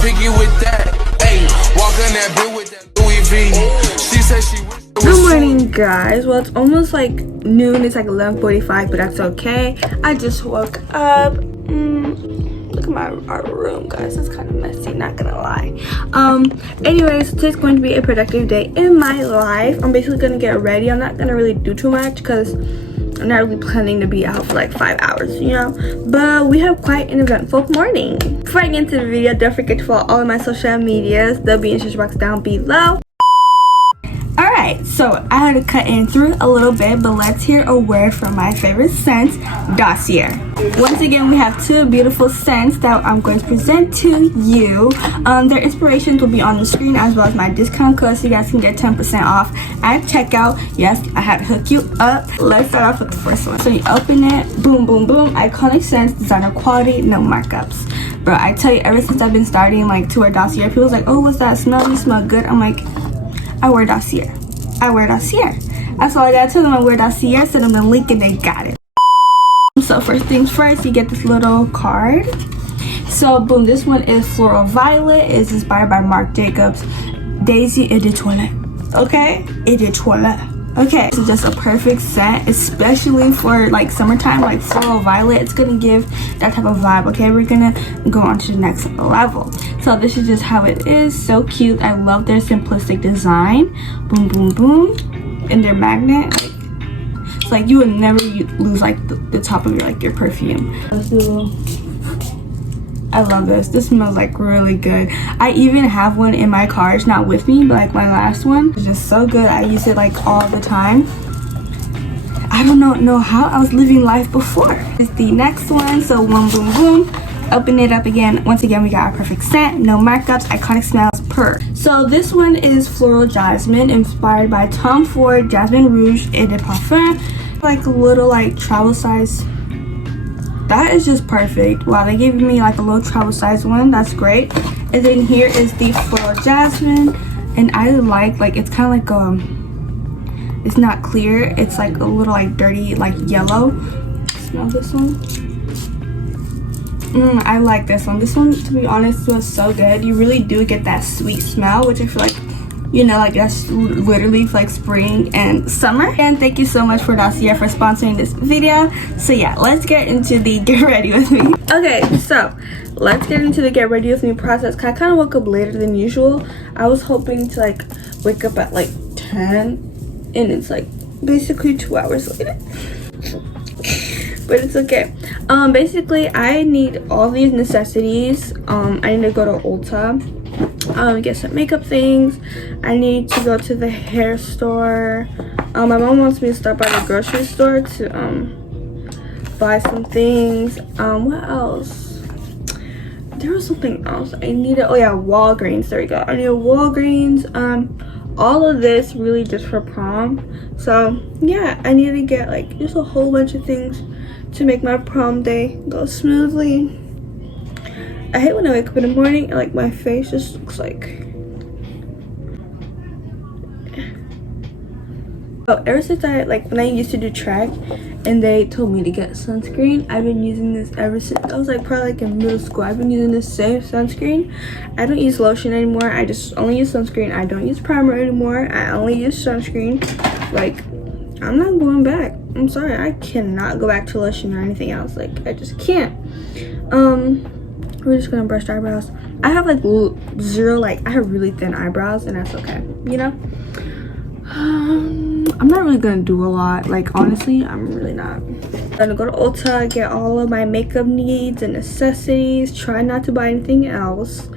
picky with that. Hey, walking that bit with that Louis V. She said she wished it was Good morning, guys. Well, it's almost like noon. It's like 11:45, but that's okay. I just woke up. Look at our room, guys. It's kind of messy, not gonna lie. Anyways, today's going to be a productive day in my life. I'm basically gonna get ready. I'm not gonna really do too much because I'm not really planning to be out for like 5 hours, you know. But we have quite an eventful morning. Before I get into the video, don't forget to follow all of my social medias. They'll be in the description box down below. Alright, so I had to cut in through a little bit, but let's hear a word from my favorite scent, Dossier. Once again, we have two beautiful scents that I'm going to present to you. Their inspirations will be on the screen as well as my discount code, so you guys can get 10% off at checkout. Yes, I had to hook you up. Let's start off with the first one. So you open it, boom, boom, boom. Iconic scents, designer quality, no markups. Bro, I tell you, ever since I've been starting like to wear Dossier, people's like, oh, what's that smell? You smell good. I'm like, I wear Dossier. I wear Dossier. That's all I gotta tell them. I wear Dossier. Send them the link and they got it. So first things first, you get this little card. So boom, this one is Floral Violet. It's inspired by Marc Jacobs' Daisy et de Toilette. Okay? Et de Toilette. Okay, this is just a perfect scent, especially for like summertime, like Floral Violet. It's gonna give that type of vibe. Okay, we're gonna go on to the next level. So this is just how it is. So cute. I love their simplistic design. Boom, boom, boom. And their magnet. It's like you would never lose like the top of your perfume. Let's do. I love this. This smells like really good. I even have one in my car. It's not with me, but like my last one. It's just so good. I use it like all the time. I don't know how I was living life before. It's the next one. So boom, boom, boom. Open it up again. Once again, we got our perfect scent. No markups. Iconic smells per. So this one is Floral Jasmine, inspired by Tom Ford Jasmine Rouge et de Parfum. Like a little like travel size. That is just perfect. Wow, they gave me like a little travel size one. That's great. And then here is the Floral Jasmine, and I like it's kind of like it's not clear. It's like a little like dirty like yellow. Smell this one. I like this one. This one, to be honest, smells so good. You really do get that sweet smell, which I feel like, you know, like that's literally for like spring and summer. And thank you so much for Dossier for sponsoring this video. So yeah, let's get into the get ready with me. Okay, so let's get into the get ready with me process. I kind of woke up later than usual. I was hoping to like wake up at like 10, and it's like basically 2 hours later. But it's okay. Basically I need all these necessities. I need to go to Ulta, get some makeup things. I need to go to the hair store. My mom wants me to stop by the grocery store to buy some things. What else? There was something else I needed. Oh yeah, Walgreens. There we go. I need a Walgreens. All of this really just for prom. So yeah, I need to get like just a whole bunch of things to make my prom day go smoothly. I hate when I wake up in the morning and like my face just looks like. Oh, ever since when I used to do track and they told me to get sunscreen, I've been using this ever since I was like probably like in middle school. I've been using this same sunscreen. I don't use lotion anymore. I just only use sunscreen. I don't use primer anymore. I only use sunscreen. Like, I'm not going back. I'm sorry, I cannot go back to lotion or anything else. Like, I just can't. We're just gonna brush our eyebrows. I have like zero, like I have really thin eyebrows, and that's okay, you know. I'm not really gonna do a lot, like honestly I'm really not. I'm gonna go to Ulta, get all of my makeup needs and necessities, try not to buy anything else,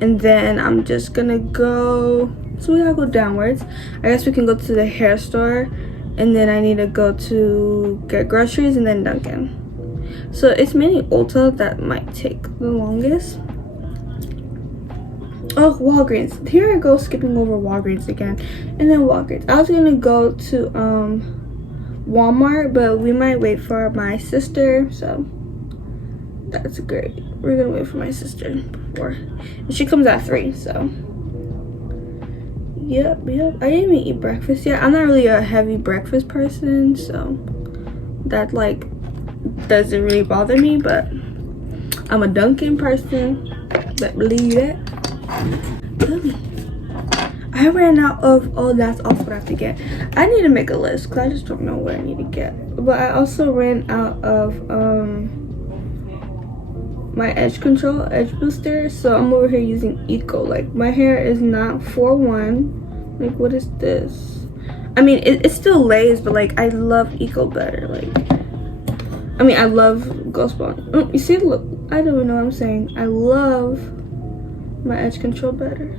and then I'm just gonna go, so we gotta go downwards. I guess we can go to the hair store, and then I need to go to get groceries, and then Dunkin'. So it's mainly Ulta that might take the longest. Oh, Walgreens. Here I go skipping over Walgreens again. And then Walgreens. I was gonna go to Walmart, but we might wait for my sister, so that's great. We're gonna wait for my sister before, and she comes at 3, so yep. I didn't even eat breakfast yet. I'm not really a heavy breakfast person, so that like doesn't really bother me, but I'm a Dunkin' person, but believe that. Really? I ran out of, oh, that's also what I have to get. I need to make a list because I just don't know what I need to get. But I also ran out of my edge booster. So I'm over here using Eco. Like, my hair is not 4-1. Like, what is this? I mean, it still lays, but like, I love Eco better. Like, I mean, I love Ghost Bond. Oh, you see, look, I don't even know what I'm saying. I love my edge control better.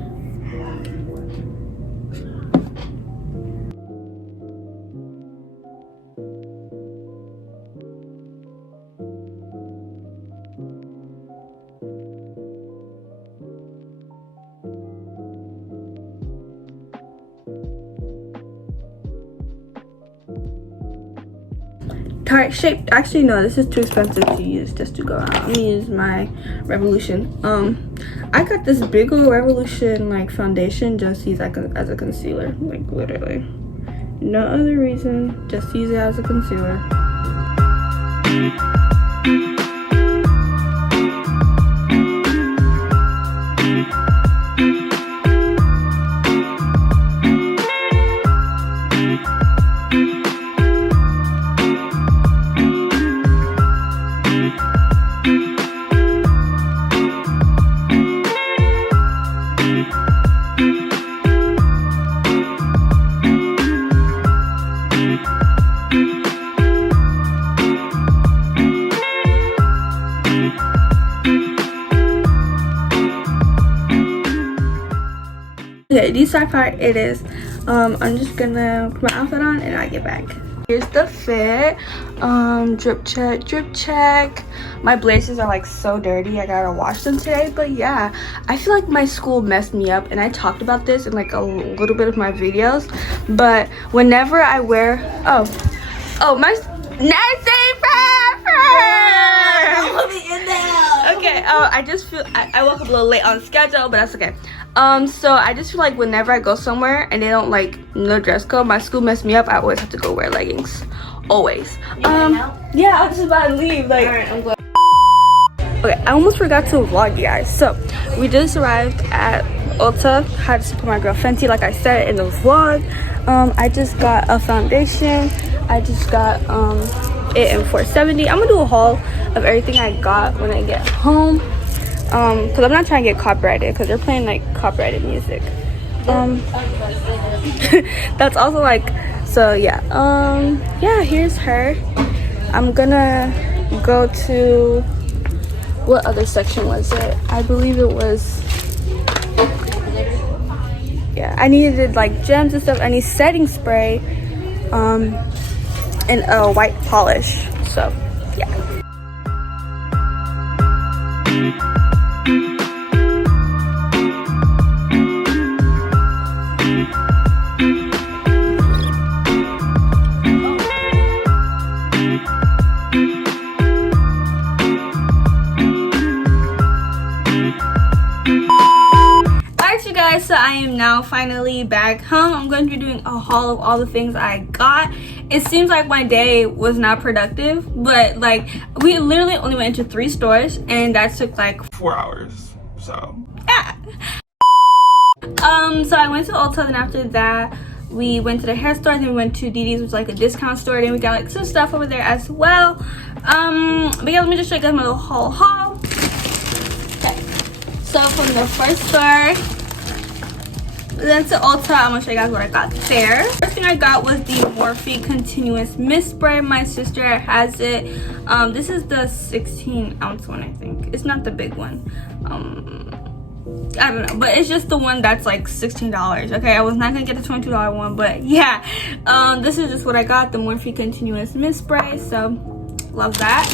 Tart shape. Actually, no, this is too expensive to use just to go out. I'm gonna use my Revolution. I got this big old Revolution like foundation just to use as a concealer. Like, literally, no other reason, just to use it as a concealer. Okay, decide part it is. I'm just gonna put my outfit on and I get back. Here's the fit. Drip check. My blazers are like so dirty. I gotta wash them today. But yeah, I feel like my school messed me up, and I talked about this in like a little bit of my videos. But whenever I wear my nursing okay, I just feel I woke up a little late on schedule, but that's okay. So I just feel like whenever I go somewhere and they don't like no dress code, my school messed me up. I always have to go wear leggings, always. Yeah, I was just about to leave. Like, alright, I'm glad. Okay, I almost forgot to vlog you guys. So we just arrived at Ulta. Had to support my girl Fenty, like I said in the vlog. I just got a foundation. I just got it in $4.70. I'm gonna do a haul of everything I got when I get home. Because I'm not trying to get copyrighted because they're playing like copyrighted music. That's also like, so yeah. Yeah, here's her. I'm gonna go to, what other section was it? I believe it was, yeah, I needed like gems and stuff. I need setting spray and a white polish. So yeah. So I am now finally back home. I'm going to be doing a haul of all the things I got. It seems like my day was not productive, but like we literally only went into 3 stores and that took like 4 hours. So yeah. So I went to Ulta, and after that we went to the hair store, then we went to DD's, which is like a discount store, then we got like some stuff over there as well. But yeah, let me just show you guys my little haul. Okay, so from the first store then to Ulta, I'm gonna show you guys what I got there. First thing I got was the Morphe Continuous Mist Spray. My sister has it. This is the 16-ounce one, I think. It's not the big one. I don't know, but it's just the one that's like $16. Okay, I was not gonna get the $22 one, but yeah. This is just what I got, the Morphe Continuous Mist Spray. So love that.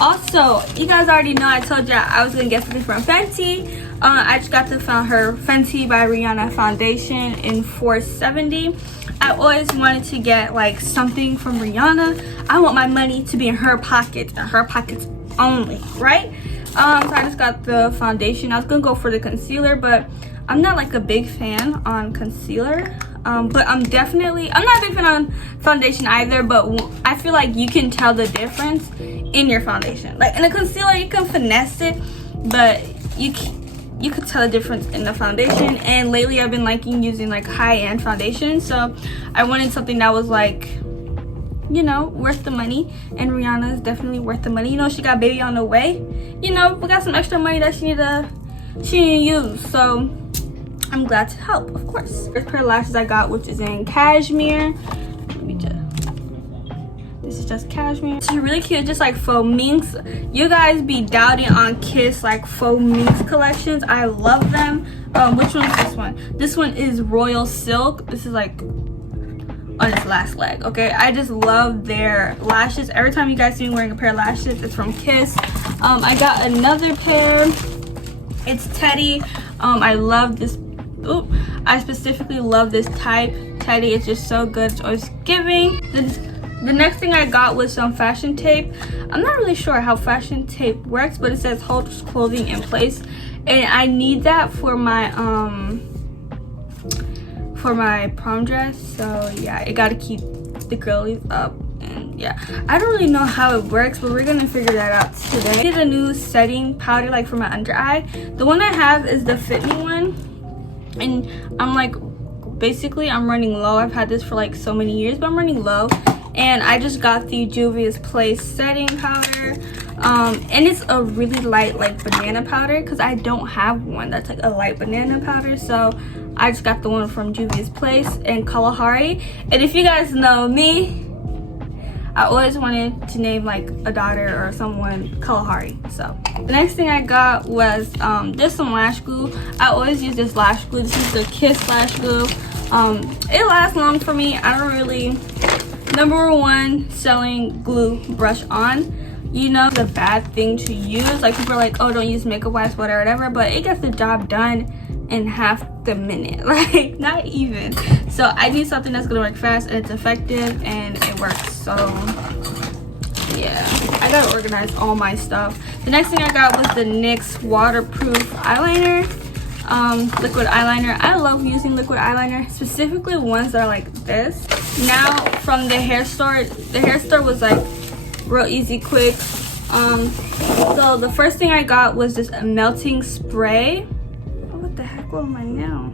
Also, you guys already know I told you I was gonna get something from Fenty. I just got her Fenty by Rihanna foundation in $4.70. I always wanted to get like something from Rihanna. I want my money to be in her pockets and her pockets only, right? So I just got the foundation. I was gonna go for the concealer, but I'm not like a big fan on concealer. But I'm not a big fan on foundation either, but I feel like you can tell the difference in your foundation. Like in a concealer, you can finesse it, but you could tell the difference in the foundation. And lately I've been liking using like high-end foundation, so I wanted something that was like, you know, worth the money. And Rihanna is definitely worth the money. You know, she got baby on the way. You know, we got some extra money that she need to use, so I'm glad to help, of course. First pair of lashes I got, which is in cashmere. Let me just, this is just cashmere. It's really cute, just like faux minks. You guys be doubting on Kiss like faux minks collections. I love them. Which one is this one? This one is Royal Silk. This is like on its last leg. Okay, I just love their lashes. Every time you guys see me wearing a pair of lashes, it's from Kiss. I got another pair. It's Teddy. I love this. Ooh, I specifically love this type. Teddy, it's just so good. It's always giving. The next thing I got was some fashion tape. I'm not really sure how fashion tape works, but it says holds clothing in place, and I need that for my prom dress. So yeah, it got to keep the girlies up. And yeah, I don't really know how it works, but we're gonna figure that out today. I did a new setting powder like for my under eye. The one I have is the Fit Me one, and I'm like, basically I'm running low. I've had this for like so many years, but I'm running low, and I just got the Juvia's Place setting powder, and it's a really light like banana powder, because I don't have one that's like a light banana powder. So I just got the one from Juvia's Place in Kalahari. And if you guys know me, I always wanted to name like a daughter or someone Kalahari. So the next thing I got was just some lash glue. I always use this lash glue. This is the Kiss lash glue. It lasts long for me. I don't really, #1 selling glue brush on. You know, it's a bad thing to use. Like people are like, oh, don't use makeup wipes, whatever, but it gets the job done in half the minute, like not even. So I need something that's gonna work fast and it's effective and it works. So yeah, I gotta organize all my stuff. The next thing I got was the NYX waterproof eyeliner, liquid eyeliner. I love using liquid eyeliner, specifically ones that are like this. Now from the hair store was like real easy, quick. So the first thing I got was this melting spray. What the heck, what am I now?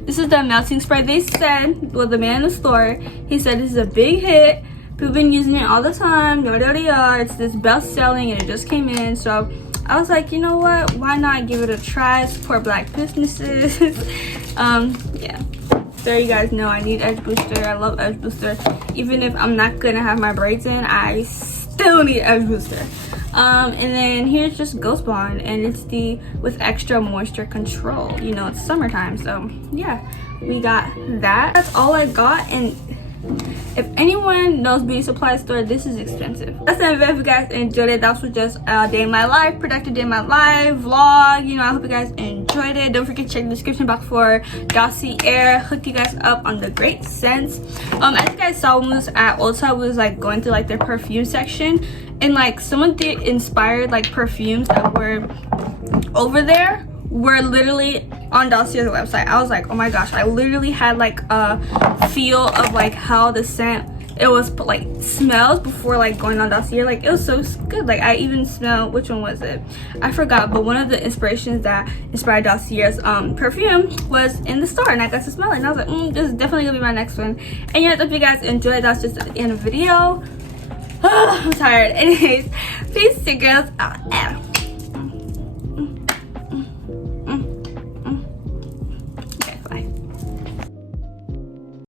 This is the melting spray. They said, well, the man in the store, he said this is a big hit. People been using it all the time, yada yada yada. It's this best selling and it just came in. So I was like, you know what, why not give it a try, support black businesses. Yeah, so you guys know I need edge booster. I love edge booster. Even if I'm not gonna have my braids in, I still need edge booster. And then here's just Ghost Bond, and it's the with extra moisture control. You know, it's summertime, so yeah, we got that. That's all I got. And if anyone knows beauty supply store, this is expensive. That's the event. If you guys enjoyed it, that was just a day in my life, productive day in my life vlog. You know, I hope you guys enjoyed it. Don't forget to check the description box for Dossier. Hook you guys up on the great scents. As you guys saw when we was at Ulta, we was like going through like their perfume section, and like some of the inspired like perfumes that were over there were literally on Dossier's website. I was like, oh my gosh, I literally had like a feel of like how the scent it was like smells before like going on Dossier. Like it was so good. Like I even smelled, which one was it, I forgot, but one of the inspirations that inspired Dossier's perfume was in the store, and I got to smell it, and I was like, this is definitely gonna be my next one. And yeah, if you guys enjoyed, that's just the end of the video. I'm tired. Anyways, peace to girls out.